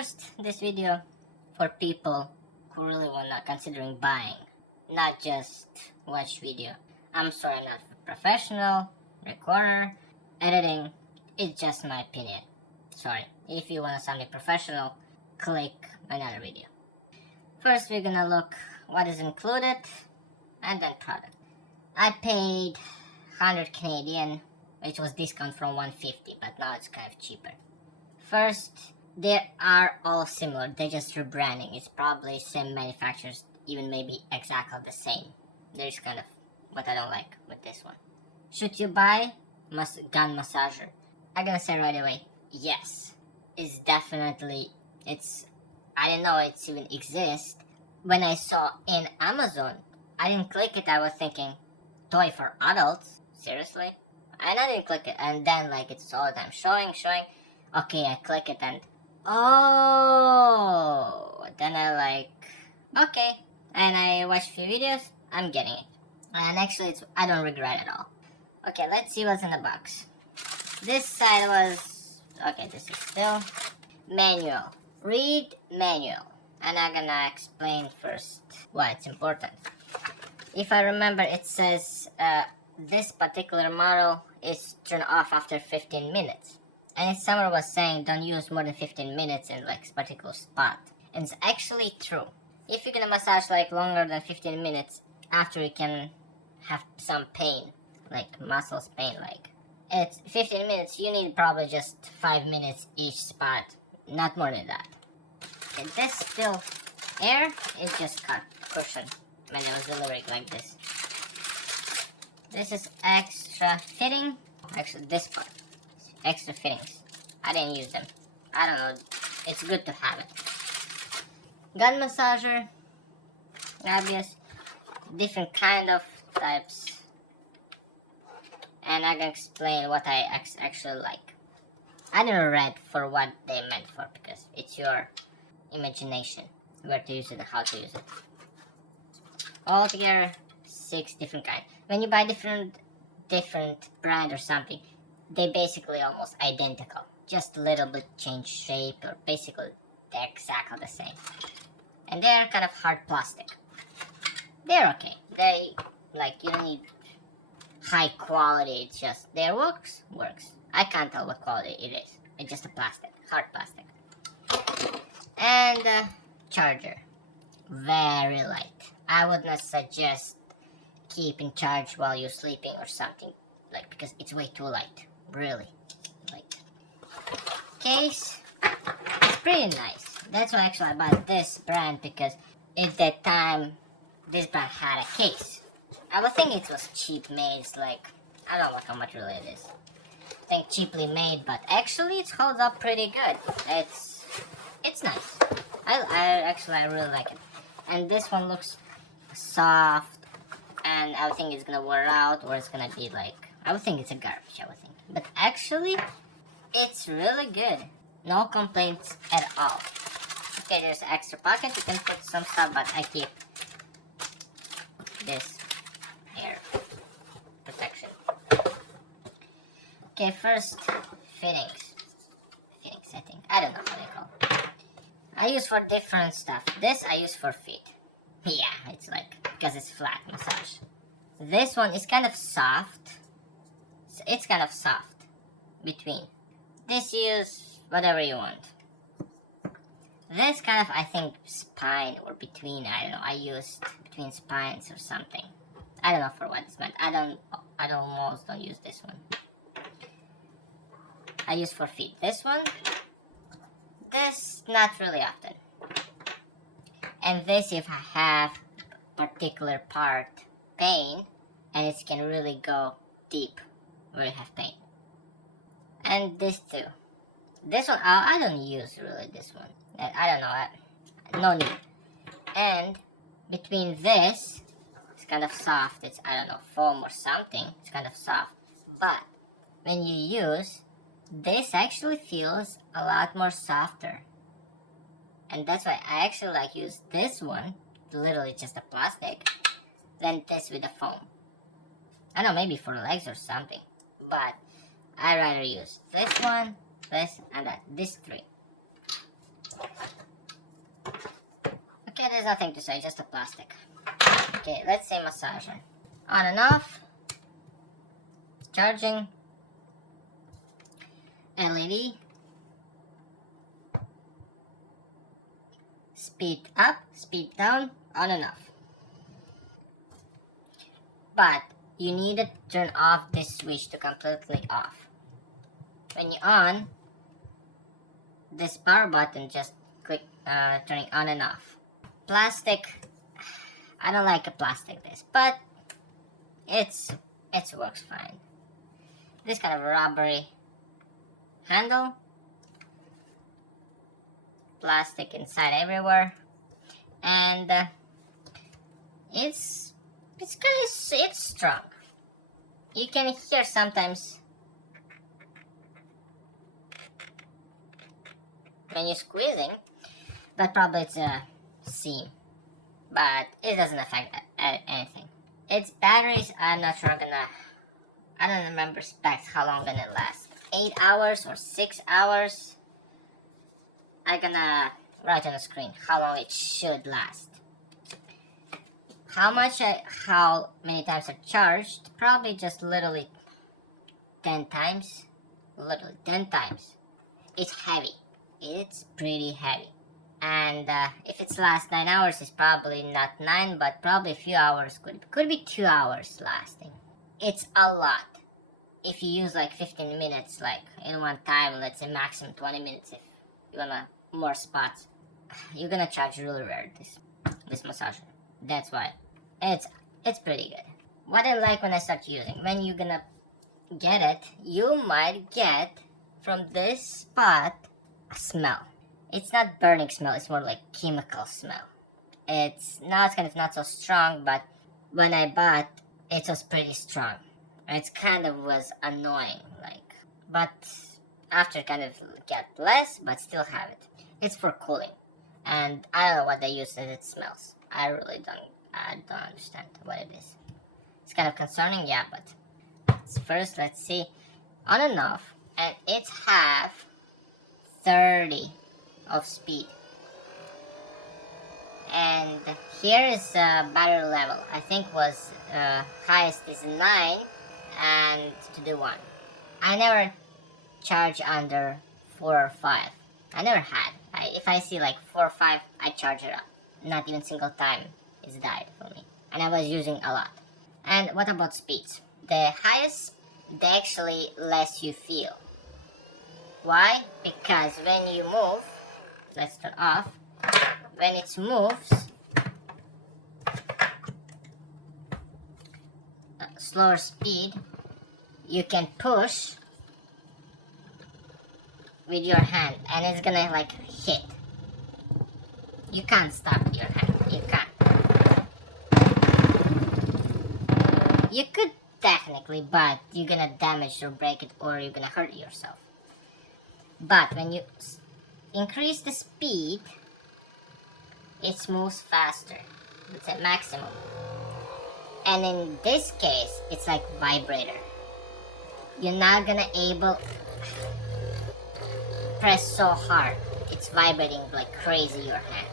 First, this video for people who really wanna considering buying, not just watch video. I'm sorry, I'm not a professional recorder, editing. It's just my opinion. Sorry. If you want something professional, click another video. First, we're gonna look what is included and then product. I paid 100 Canadian, which was discount from 150, but now it's kind of cheaper. First, they are all similar. They're just rebranding. It's probably same manufacturers, even maybe exactly the same. There's kind of what I don't like with this one. Should you buy gun massager? I'm gonna say right away, yes. It's definitely, I didn't know it even exists. When I saw in Amazon, I didn't click it. I was thinking, toy for adults? Seriously? And I didn't click it. And then like it's all the time showing. Okay, I click it and oh, then I like, okay. And I watch a few videos, I'm getting it. And actually I don't regret it at all. Okay, let's see what's in the box. This side was, okay, this is still manual. Read manual. And I'm gonna explain first why it's important. If I remember, it says this particular model is turned off after 15 minutes. And someone was saying don't use more than 15 minutes in like a particular spot. And it's actually true. If you're gonna massage like longer than 15 minutes, after you can have some pain, like muscles pain, like it's 15 minutes, you need probably just 5 minutes each spot, not more than that. And this still air is just cut cushion when I was delivering like this. This is extra fitting. Actually, this part, extra fittings. I didn't use them. I don't know. It's good to have it. Gun massager, obvious, different kind of types, and I'm gonna explain what I actually like. I never read for what they meant for because it's your imagination where to use it and how to use it. Altogether, 6 different kinds. When you buy different brand or something, they basically almost identical. Just a little bit change shape, or basically they're exactly the same. And they're kind of hard plastic. They're okay. They, like, you don't need high quality. It's just, their works. I can't tell what quality it is. It's just a plastic, hard plastic. And charger, very light. I would not suggest keep in charge while you're sleeping or something, like, because it's way too light, really light. Case, it's pretty nice. That's why actually I bought this brand, because at that time this brand had a case. I would think it was cheap made. It's like, I don't know how much really it is. I think cheaply made, but actually it holds up pretty good. It's nice. I really like it. And this one looks soft, and I would think it's gonna wear out, or it's gonna be like, I would think it's a garbage, I would think. But actually, it's really good. No complaints at all. Okay, there's an extra pocket. You can put some stuff, but I keep this air protection. Okay, first, fittings. I think. I don't know how they call it. I use for different stuff. This I use for feet. Yeah, it's like, because it's flat massage. This one is kind of soft. It's kind of soft between. This use whatever you want. This kind of, I think, spine or between, I don't know, I used between spines or something. I don't know for what it's meant. I almost don't use this one. I use for feet. This one, this not really often. And this if I have particular part pain, and it can really go deep where I have pain. And this too. This one, I don't use really this one. I don't know, no need. And between this, it's kind of soft. It's, I don't know, foam or something. It's kind of soft. But when you use, this actually feels a lot more softer. And that's why I actually like use this one, literally just a plastic, than this with a foam. I don't know, maybe for legs or something. But I rather use this one, this, and that. These 3. There's nothing to say, just a plastic. Okay, let's say massager. On and off. Charging. LED. Speed up, speed down, on and off. But you need to turn off this switch to completely off. When you're on, this power button, just click turning on and off. Plastic, I don't like a plastic this, but it works fine. This kind of rubbery handle, plastic inside everywhere, and it's strong. You can hear sometimes when you're squeezing, but probably it's a seam, but it doesn't affect anything. Its batteries, I'm not sure I don't remember specs how long gonna last. 8 hours or 6 hours. I'm gonna write on the screen how long it should last. How many times I charged? Probably just literally 10 times. Literally 10 times. It's heavy. It's pretty heavy. And if it's last 9 hours, it's probably not 9, but probably a few hours. Could be 2 hours lasting. It's a lot. If you use like 15 minutes, like in one time, let's say maximum 20 minutes if you wanna more spots, you're gonna charge really rare this massager. That's why it's pretty good. What I like when I start using, when you're gonna get it, you might get from this spot a smell. It's not burning smell, it's more like chemical smell. It's kind of not so strong, but when I bought it was pretty strong. It kind of was annoying, like, but after kind of get less, but still have it. It's for cooling, and I don't know what they use that it smells. I don't understand what it is. It's kind of concerning, yeah, but first let's see. On and off, and it's have 30 of speed. And here is battery level. I think was highest is 9 and to do 1. I never charge under 4 or 5. I never had. If I see like 4 or 5, I charge it up. Not even single time it's died for me. And I was using a lot. And what about speeds? The highest, the actually less you feel. Why? Because when you move, let's turn off. When it moves, slower speed, you can push with your hand and it's gonna like hit. You can't stop your hand. You can't. You could technically, but you're gonna damage or break it or you're gonna hurt yourself. But when you increase the speed, it moves faster. It's at maximum. And in this case, it's like vibrator. You're not gonna able press so hard. It's vibrating like crazy your hand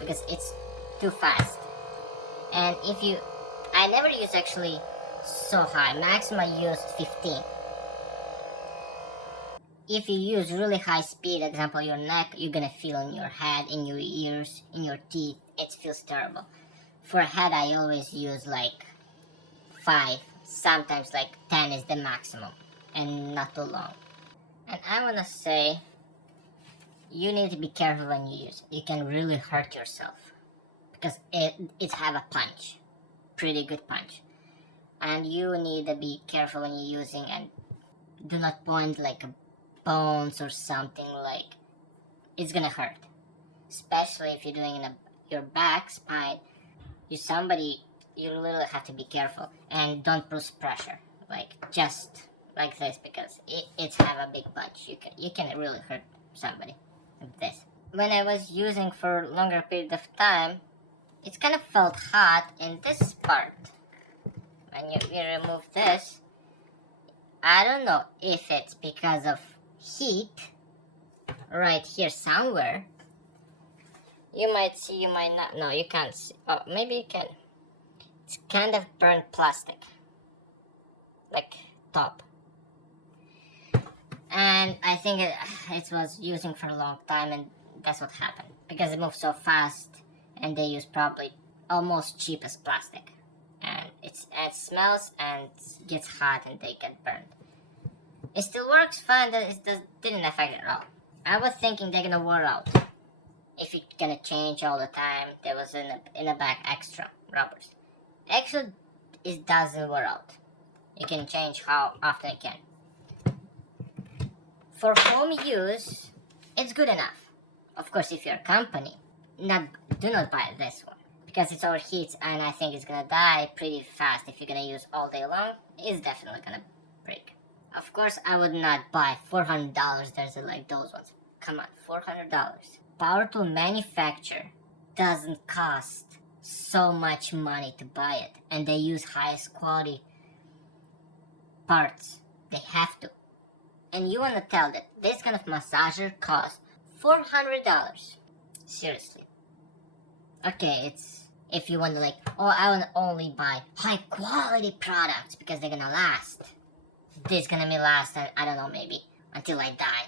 because it's too fast. And I never use actually so high. Maximum I used 15. If you use really high speed, example your neck, you're gonna feel in your head, in your ears, in your teeth. It feels terrible. For head, I always use like 5, sometimes like 10 is the maximum, and not too long. And I wanna say, you need to be careful when you use it. You can really hurt yourself because it have a punch, pretty good punch, and you need to be careful when you're using and do not point like bones or something, like it's gonna hurt, especially if you're doing in your back spine. You literally have to be careful and don't push pressure like just like this because it's have a big punch. You can really hurt somebody with this. When I was using for longer period of time, it kind of felt hot in this part. When you remove this, I don't know if it's because of heat right here somewhere, You might see, you might not. No, you can't see. Oh, maybe you can. It's kind of burnt plastic. Like, top. And I think it was using for a long time, and that's what happened. Because it moves so fast, and they use probably almost cheapest plastic. And it smells and gets hot and they get burned. It still works fine, it didn't affect it at all. I was thinking they're gonna wear out. If you're gonna change all the time, there was in the back extra rubbers. Actually, it doesn't wear out. You can change how often you can. For home use, it's good enough. Of course, if you're a company, do not buy this one. Because it overheats and I think it's gonna die pretty fast. If you're gonna use all day long, it's definitely gonna break. Of course, I would not buy $400. There's like those ones. Come on, $400. Power tool manufacturer doesn't cost so much money to buy it, and they use highest quality parts. They have to. And you wanna tell that this kind of massager costs $400? Seriously. Okay, it's if you want to like, oh, I want to only buy high quality products because they're gonna last. This gonna be last, I don't know, maybe until I die.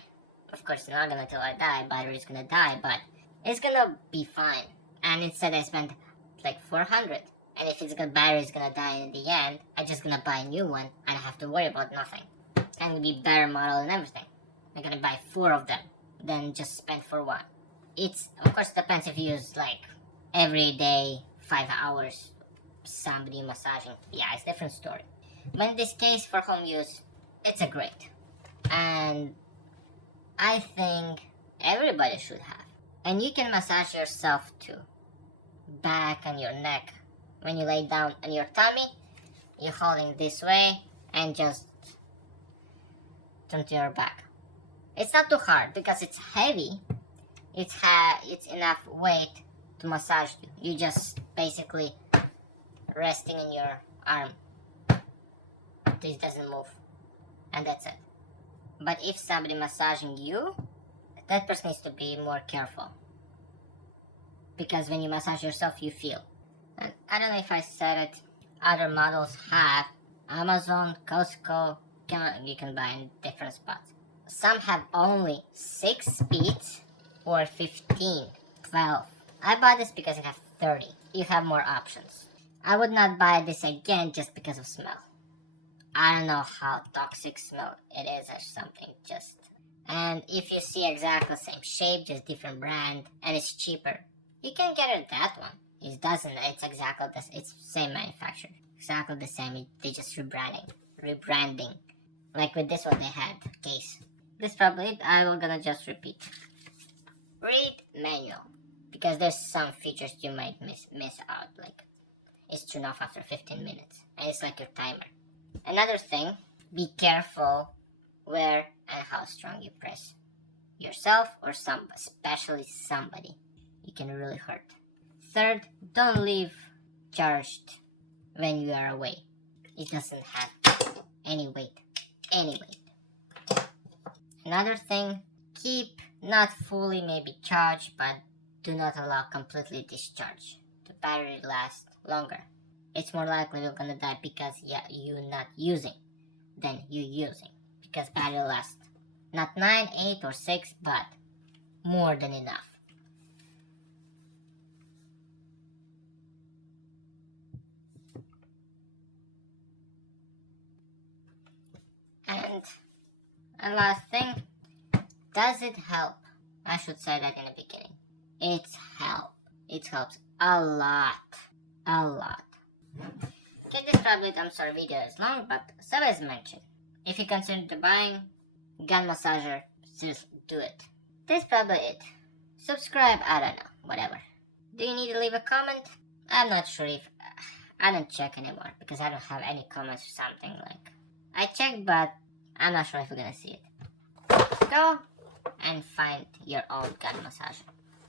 Of course, not gonna until I die, battery's gonna die, but it's gonna be fine. And instead I spent like $400. And if battery's gonna die in the end, I'm just gonna buy a new one and I have to worry about nothing. And it'll be better model and everything. I'm gonna buy 4 of them, then just spend for one. It's, of course, depends if you use like every day, 5 hours, somebody massaging. Yeah, it's a different story. But in this case, for home use, it's a great. And I think everybody should have. And you can massage yourself too. Back and your neck. When you lay down on your tummy, you're holding this way and just turn to your back. It's not too hard because it's heavy. It's enough weight to massage you. You just basically resting in your arm. This doesn't move. And that's it. But if somebody massaging you, that person needs to be more careful. Because when you massage yourself, you feel. And I don't know if I said it. Other models have Amazon, Costco. You can buy in different spots. Some have only 6 speeds or 15, 12. I bought this because it has 30. You have more options. I would not buy this again just because of smell. I don't know how toxic smell it is or something, just. And if you see exactly the same shape, just different brand, and it's cheaper, you can get it that one. It doesn't, it's exactly the same manufacturer. Exactly the same, they just rebranding. Like with this one they had case. This probably it, I will gonna just repeat. Read manual. Because there's some features you might miss out, like it's turned off after 15 minutes. And it's like your timer. Another thing, be careful where and how strong you press. Yourself or especially somebody. You can really hurt. Third, don't leave charged when you are away. It doesn't have any weight. Another thing, keep not fully maybe charged, but do not allow completely discharge. The battery lasts longer. It's more likely you're gonna die because you're not using than you using. Because battery lasts not 9, 8 or 6, but more than enough. And a last thing, does it help? I should say that in the beginning. It's help. It helps a lot. Okay, this probably, I'm sorry, video is long, but so as mentioned, if you consider buying gun massager, just do it. That's probably it. Subscribe, I don't know, whatever. Do you need to leave a comment? I'm not sure if, I don't check anymore because I don't have any comments or something like. I checked, but I'm not sure if you're gonna see it. Go and find your own gun massager.